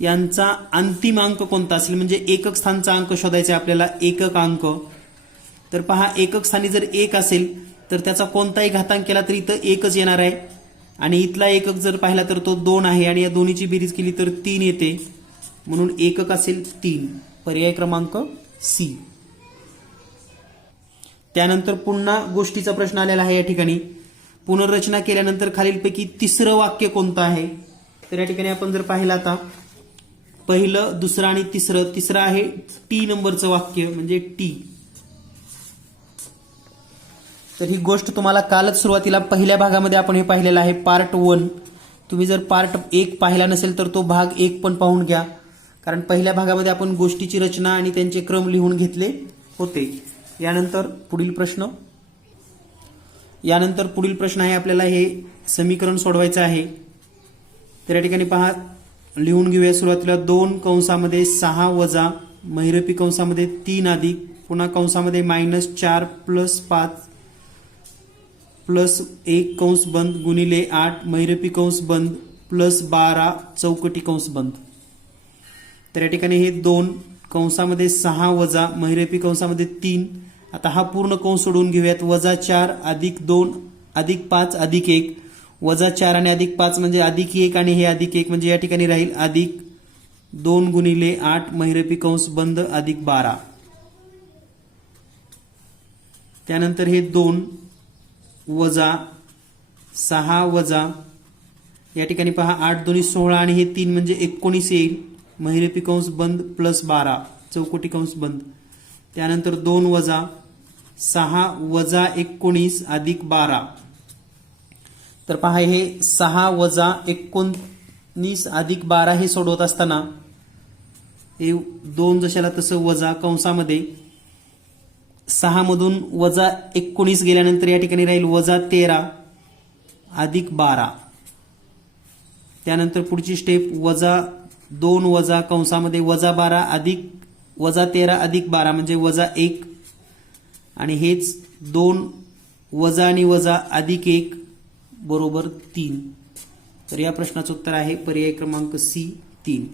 यांचा अंतिम अंक कोणता असेल. म्हणजे एकक स्थानचा अंक शोधायचा आहे आपल्याला, एकक अंक. तर पहा एकक स्थानी जर 1 असेल तर त्याचा कोणताही घातांक केला तर इथं 1च येणार आहे. आणि इथला एकक जर पाहिला तर तो 2 आहे आणि या दोन्हीची बेरीज केली तर 3 येते. म्हणून एकक असेल 3. पर्याय क्रमांक सी. त्यानंतर पुन्हा गोष्टीचा प्रश्न आलेला आहे. या ठिकाणी पुनर्रचना केल्यानंतर खालीलपैकी तिसरं वाक्य कोणतं आहे. तर या ठिकाणी आपण जर पाहिलं आता पहिलं, दुसरं आणि तिसरं आहे टी नंबरचं वाक्य म्हणजे टी. तर ही गोष्ट तुम्हाला कालच सुरुवातीला पहिल्या भागामध्ये आपण हे पाहिलेलं आहे पार्ट 1. तुम्ही जर पार्ट 1 पाहिला नसेल तर तो भाग 1 पण पाहून घ्या. कारण पहिल्या भागामध्ये आपण गोष्टीची रचना आणि त्यांचे क्रम लिहून घेतले होते. यानंतर पुढील प्रश्न आहे आपल्याला हे समीकरण सोडवायचं आहे. तर या ठिकाणी पहा लिहून घेऊया. सुरुवातीला 2 कंसामध्ये 6 वजा महिरपी कंसामध्ये 3 अधिक पुन्हा कंसामध्ये -4 + 5 + 1 कंस बंद गुणिले 8 महिरपी कंस बंद +12 चौकटी कंस बंद. तर या ठिकाणी हे 2 कंसामध्ये 6 वजा महिरपी कंसामध्ये 3. आता हा पूर्ण कंस सोडून घेऊयात. -4 अधिक 2 अधिक 5 अधिक 1 -4 आणि अधिक 5 म्हणजे अधिक 1 आणि हे अधिक 1 म्हणजे या ठिकाणी राहील अधिक 2 गुणिले 8 महिरपी कंस बंद अधिक 12. त्यानंतर हे 2 वजा 6 वजा या ठिकाणी पहा 8 2 16 आणि हे 3 म्हणजे 19 येईल. महिरपी कंस बंद +12 चौकटी कंस बंद. त्यानंतर 2 वजा 6 वजा 19 अधिक 12. तर पहा हे 6 वजा 19 अधिक 12 हे सोडवत असताना हे 2 जशाला तसं वजा कंसामध्ये 6 मधून वजा 19 गेल्यानंतर या ठिकाणी राहील -13 अधिक 12. त्यानंतर पुढची स्टेप -2 वजा कंसामध्ये -12 अधिक -13 अधिक 12 म्हणजे -1 आणि हेच 2 वजा आणि वजा अधिक 1 बरोबर 3. तर या प्रश्नाचं उत्तर आहे पर्याय क्रमांक सी 3.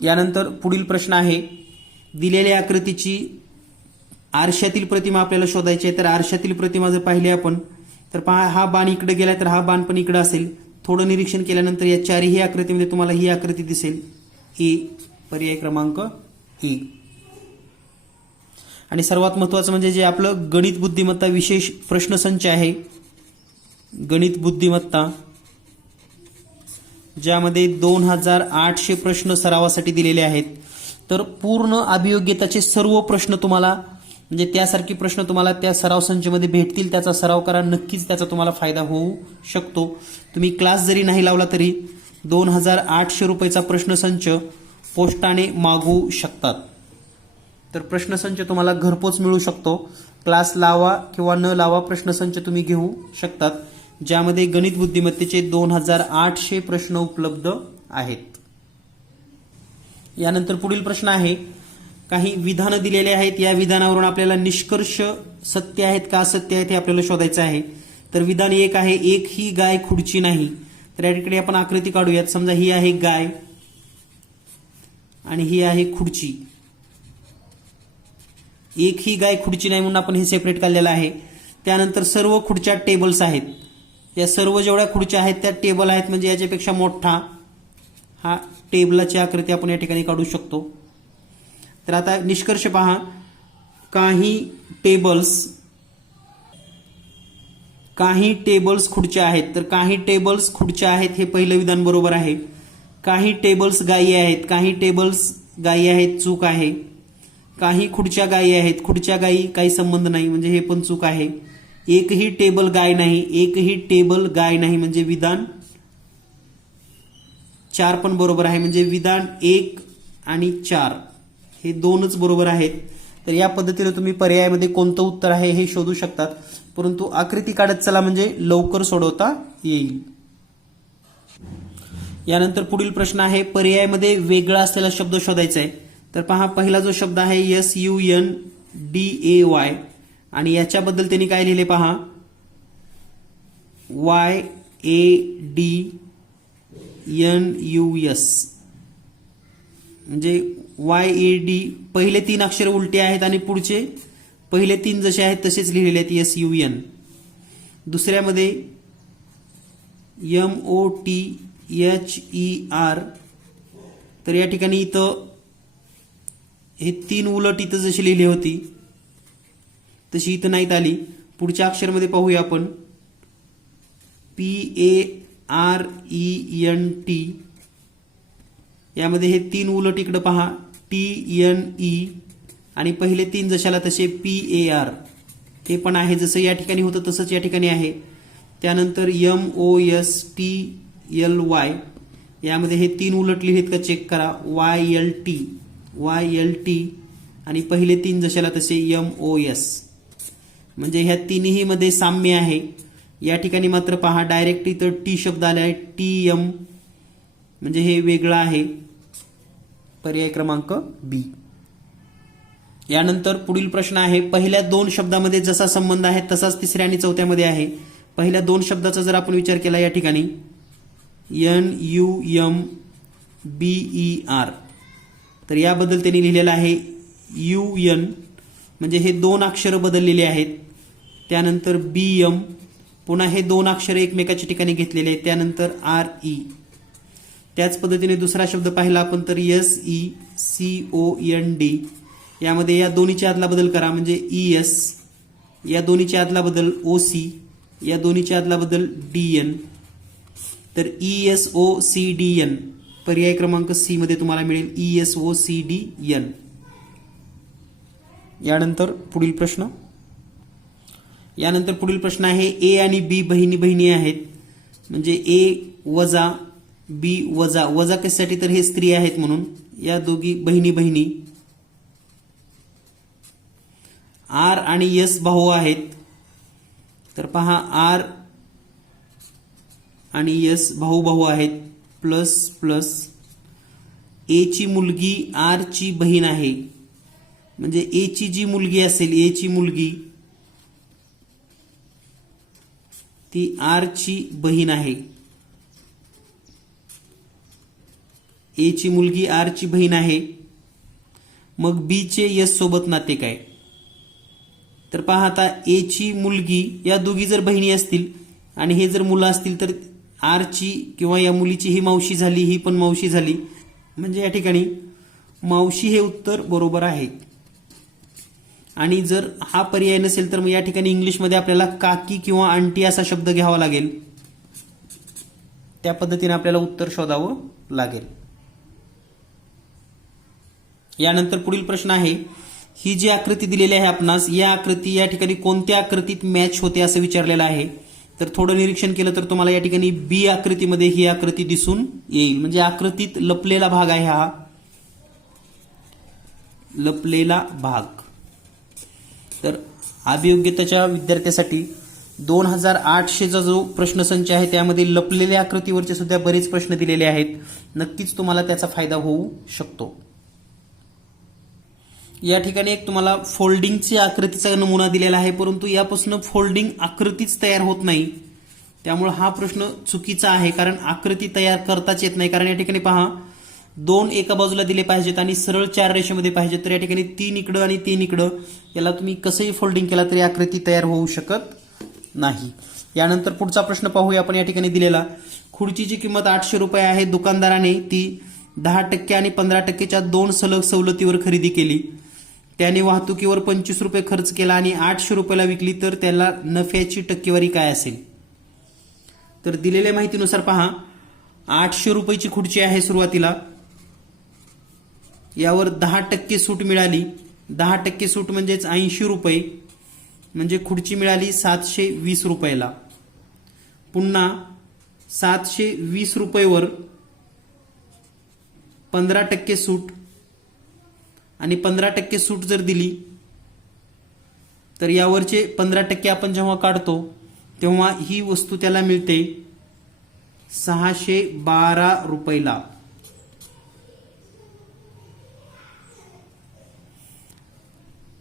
यानंतर पुढील प्रश्न आहे. दिलेल्या आकृतीची आरशातील प्रतिमा आपल्याला शोधायची आहे. तर आरशातील प्रतिमा जर पाहिली आपण तर पहा हा बाण इकडे गेला तर हा बाण पण इकडे असेल. थोडं निरीक्षण केल्यानंतर या चारही आकृतीमध्ये तुम्हाला ही आकृती दिसेल. ए पर्याय क्रमांक ए. आणि सर्वात महत्त्वाचं म्हणजे जे आपलं गणित बुद्धिमत्ता विशेष प्रश्नसंच आहे. गणित बुद्धिमत्ता ज्यामध्ये 2800 प्रश्न सरावासाठी दिलेले आहेत. तर पूर्ण अभियोग्यताचे सर्व प्रश्न तुम्हाला म्हणजे त्यासारखे प्रश्न तुम्हाला त्या सराव संचमध्ये भेटतील. त्याचा सराव करा, नक्कीच त्याचा तुम्हाला फायदा होऊ शकतो. तुम्ही क्लास जरी नाही लावला तरी 2800 रुपयाचा प्रश्नसंच पोस्टाने मागवू शकतात. तर प्रश्नसंच तुम्हाला घरपोच मिळू शकतो. क्लास लावा किंवा न लावा प्रश्नसंच तुम्ही घेऊ शकतात, ज्यामध्ये गणित बुद्धिमत्तेचे 2800 प्रश्न उपलब्ध आहेत. यानंतर पुढील प्रश्न आहे, काही विधानं दिलेले आहेत. या विधानावरून आपल्याला निष्कर्ष सत्य आहेत का असत्य आहेत हे आपल्याला शोधायचं आहे. तर विधान 1 आहे, एक ही गाय खुडची नाही. तर या ठिकाणी आपण आकृती काढूयात. समजा ही आहे गाय आणि ही आहे खुर्ची. एक ही गाय खुर्ची नाही म्हणून आपण हे सेपरेट काढलेलं आहे. त्यानंतर सर्व खुर्च्या टेबल्स आहेत. या सर्व जेवढ्या खुर्च्या आहेत त्या टेबल आहेत, म्हणजे याच्यापेक्षा मोठा हा टेबलाची आकृती आपण या ठिकाणी काढू शकतो. तर आता निष्कर्ष पहा, काही टेबल्स खुर्च्या आहेत. तर काही टेबल्स खुर्च्या आहेत हे पहिलं विधान बरोबर आहे. काही टेबल्स गायी आहेत, काही टेबल्स गायी आहेत, चूक आहे. काही खुर्च्या गायी आहेत, खुर्च्या गायी काही संबंध नाही, म्हणजे हे पण चूक आहे. एकही टेबल गाय नाही, एकही टेबल गाय नाही, म्हणजे विधान 4 पण बरोबर आहे. म्हणजे विधान 1 आणि 4 हे दोनच बरोबर आहेत. तर या पद्धतीने तुम्ही पर्यायामध्ये कोणतं उत्तर आहे हे शोधू शकतात, परंतु आकृती काढत चला म्हणजे लवकर सोडवता येईल. यानंतर पुढील प्रश्न आहे, पर्यायामध्ये वेगळा असलेला शब्द शोधायचा आहे. तर पहा, पहिला जो शब्द आहे SUNDAY आणि याच्याबद्दल त्यांनी काय लिहिले पहा, YADNUS, म्हणजे YAD पहिले 3 अक्षर उलटे आहेत आणि पुढचे पहिले 3 जसे आहेत तसेच लिहिलेले आहेत SUN. दुसऱ्यामध्ये MOTHER, तर या ठिकाणी इथं हे 3 उलट इथं जशी लिहिली होती तशी इथं नाहीत आली. पुढच्या अक्षरमध्ये पाहूया आपण, PARENT, यामध्ये हे 3 उलट इकडे पहा, TNE आणि पहिले 3 जशाला तसे PAR, हे पण आहे जसं या ठिकाणी होतं तसंच या ठिकाणी आहे. त्यानंतर MOSTLY, यामध्ये हे 3 उलट लिहिलेत का चेक करा, YLT आणि पहिले 3 जशाला तसे MOS, म्हणजे ह्या तिन्ही मध्ये साम्य आहे. या ठिकाणी मात्र पहा डायरेक्ट इथं टी शब्द आला आहे, TM, म्हणजे हे वेगळं आहे. पर्याय क्रमांक बी. यानंतर पुढील प्रश्न आहे, पहिल्या 2 शब्दामध्ये जसा संबंध आहे तसाच तिसऱ्या आणि चौथ्यामध्ये आहे. पहिल्या 2 शब्दाचा जर आपण विचार केला या ठिकाणी NUMBER, तर याबद्दल त्यांनी लिहिलेलं आहे UN, म्हणजे हे 2 अक्षर बदललेले आहेत. त्यानंतर BM, पुन्हा हे 2 अक्षर एकमेकाच्या ठिकाणी घेतलेले आहेत. त्यानंतर RE. त्याच पद्धतीने दुसरा शब्द पाहिला आपण तर SECOND, यामध्ये या दोन्हीच्या आदला बदल करा, म्हणजे ES, या दोन्हीच्या आदला बदल OC, या दोन्हीच्या आदला बदल DN, तर ESOCDN, पर्याय क्रमांक सी मध्ये तुम्हाला मिळेल ESOCDN. यानंतर पुढील प्रश्न आहे, ए आणि बी बहिणी आहेत, म्हणजे A वजा B वजा, वजा कशासाठी तर हे स्त्री आहेत म्हणून, या दोघी बहिणी. R आणि S भाऊ आहेत. तर पहा R आणि S भाऊ आहेत, प्लस A ची मुलगी R ची बहीण आहे, म्हणजे A ची जी मुलगी असेल, A ची मुलगी ती R ची बहीण आहे. A ची मुलगी R ची बहीण आहे. मग B चे S सोबत नाते काय? तर पहा आता A ची मुलगी, या दोघी जर बहिणी असतील आणि हे जर मुलं असतील तर R ची किंवा या मुलीची ही मावशी झाली, ही पण मावशी झाली, म्हणजे या ठिकाणी मावशी हे उत्तर बरोबर आहे. आणि जर हा पर्याय नसेल तर मग या ठिकाणी इंग्लिशमध्ये आपल्याला काकी किंवा आंटी असा शब्द घ्यावा लागेल. त्या पद्धतीने आपल्याला उत्तर शोधावं लागेल. यानंतर पुढील प्रश्न आहे, ही जी आकृती दिलेली आहे आपणास, या आकृती या ठिकाणी कोणत्या आकृतीत मॅच होते असं विचारलेलं आहे. तर थोडं निरीक्षण केलं तर तुम्हाला या ठिकाणी बी आकृतीमध्ये ही आकृती दिसून येईल. म्हणजे आकृतीत लपलेला भाग आहे हा लपलेला भाग. तर अभियोग्यतेच्या विद्यार्थ्यासाठी 2800चा जो प्रश्नसंच आहे त्यामध्ये लपलेल्या आकृतीवरचे सुद्धा बरेच प्रश्न दिलेले आहेत. नक्कीच तुम्हाला त्याचा फायदा होऊ शकतो. या ठिकाणी एक तुम्हाला फोल्डिंगची आकृतीचा नमुना दिलेला आहे, परंतु यापासून फोल्डिंग आकृतीच तयार होत नाही. त्यामुळे हा प्रश्न चुकीचा आहे, कारण आकृती तयार करताच येत नाही. कारण या ठिकाणी पहा, 2 एका बाजूला दिले पाहिजेत आणि सरळ 4 रेषेमध्ये पाहिजेत. तर या ठिकाणी 3 इकडं आणि 3 इकडं, याला तुम्ही कसंही फोल्डिंग केला तरी आकृती तयार होऊ शकत नाही. यानंतर पुढचा प्रश्न पाहूया आपण. या ठिकाणी दिलेला, खुर्चीची किंमत 800 रुपये आहे. दुकानदाराने ती 10% आणि 15%च्या 2 सलग सवलतीवर खरेदी केली. त्याने वाहतुकीवर 25 रुपये खर्च केला आणि 800 रुपयाला विकली, तर त्याला नफ्याची टक्केवारी काय असेल? तर दिलेल्या माहितीनुसार पहा, 800 रुपयाची खुर्ची आहे सुरुवातीला, यावर 10% सूट मिळाली. 10% सूट म्हणजेच 80 रुपये, म्हणजे खुर्ची मिळाली 720 रुपयाला. पुन्हा 720 रुपयेवर 15% सूट आणि 15% सूट जर दिली तर यावरचे 15% आपण जेव्हा काढतो तेव्हा ही वस्तू त्याला मिळते 612 रुपयाला.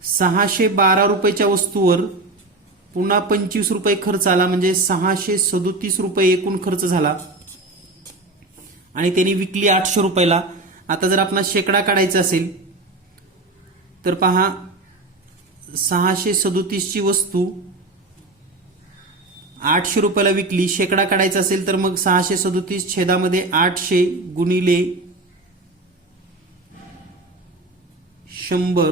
₹612 वस्तूवर पुन्हा 25 रुपये खर्च आला, म्हणजे 637 रुपये एकूण खर्च झाला आणि त्यांनी विकली 800 रुपयाला. आता जर आपला शेकडा काढायचा असेल तर पहा, 637 ची वस्तू 800 रुपयाला विकली. शेकडा काढायचा असेल तर मग 637 छेदामध्ये 800 गुणिले 100.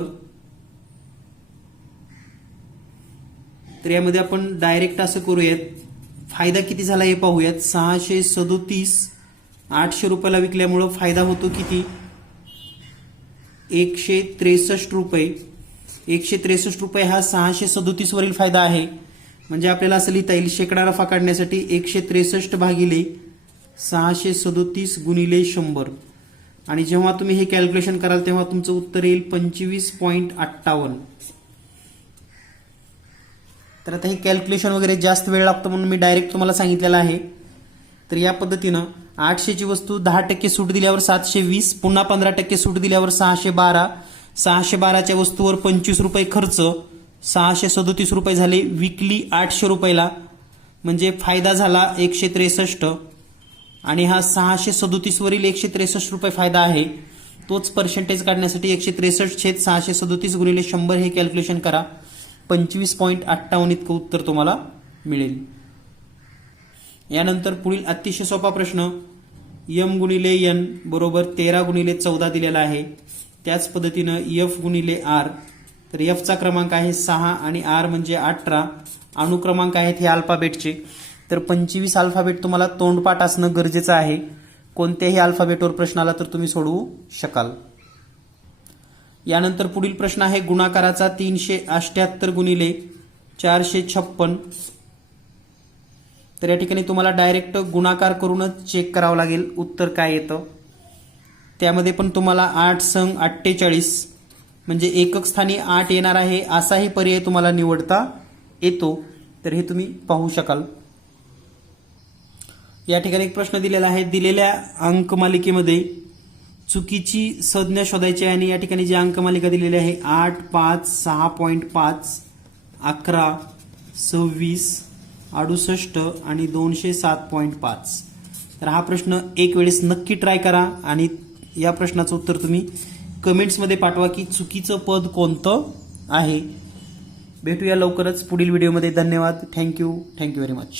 तर यामध्ये आपण डायरेक्ट असं करूयात, फायदा किती झाला हे पाहूयात. 637 800 रुपयाला विकल्यामुळं फायदा होतो किती? 163 रुपये. 163 रुपये हा 637 वरील फायदा आहे. म्हणजे आपल्याला असं लिहिता येईल, शेकडा नफा काढण्यासाठी 163 भागिले 637 गुणिले 100. आणि जेव्हा तुम्ही हे कॅल्क्युलेशन कराल तेव्हा तुमचं उत्तर येईल 25.58. तर आता हे कॅल्क्युलेशन वगैरे जास्त वेळ लागतो म्हणून मी डायरेक्ट तुम्हाला सांगितलेलं आहे. तर या पद्धतीनं 800 ची वस्तू 10% सूट दिल्यावर 720, पुन्हा 15% सूट दिल्यावर 612. 612च्या वस्तूवर 25 रुपये खर्च, 637 रुपये झाले. विकली 800 रुपयाला, म्हणजे फायदा झाला 163. आणि हा 637 वरील 163 रुपये फायदा आहे. तोच पर्सेंटेज काढण्यासाठी 163/637 गुणिले 100 हे कॅल्क्युलेशन करा. 25.58 इतकं उत्तर तुम्हाला मिळेल. यानंतर पुढील अतिशय सोपा प्रश्न, m गुणिले n बरोबर 13 गुणिले 14 दिलेला आहे. त्याच पद्धतीनं f गुणिले r. तर f चा क्रमांक आहे 6 आणि r म्हणजे 18. अनुक्रमांक आहेत हे अल्फाबेटचे. तर 25 अल्फाबेट तुम्हाला तोंडपाठ असणं गरजेचं आहे. कोणत्याही अल्फाबेटवर प्रश्न आला तर तुम्ही सोडवू शकाल. यानंतर पुढील प्रश्न आहे गुणाकाराचा 378 गुणिले 456. तर या ठिकाणी तुम्हाला डायरेक्ट गुणाकार करूनच चेक करावं लागेल उत्तर काय येतं. त्यामध्ये पण तुम्हाला 8 संग 48 म्हणजे एकक स्थानी 8 येणार आहे असाही पर्याय तुम्हाला निवडता येतो. तर हे तुम्ही पाहू शकाल. या ठिकाणी एक प्रश्न दिलेला आहे, दिलेल्या अंकमालिकेमध्ये चुकीची संज्ञा शोधायची आहे. आणि या ठिकाणी जी अंकमालिका दिलेली आहे 8, 5, 6.5, 11, 26, 68 आणि 207.5. तर हा प्रश्न एक वेळेस नक्की ट्राय करा आणि या प्रश्नाचं उत्तर तुम्ही कमेंट्समध्ये पाठवा की चुकीचं पद कोणतं आहे. भेटूया लवकरच पुढील व्हिडिओमध्ये. धन्यवाद. Thank you very much.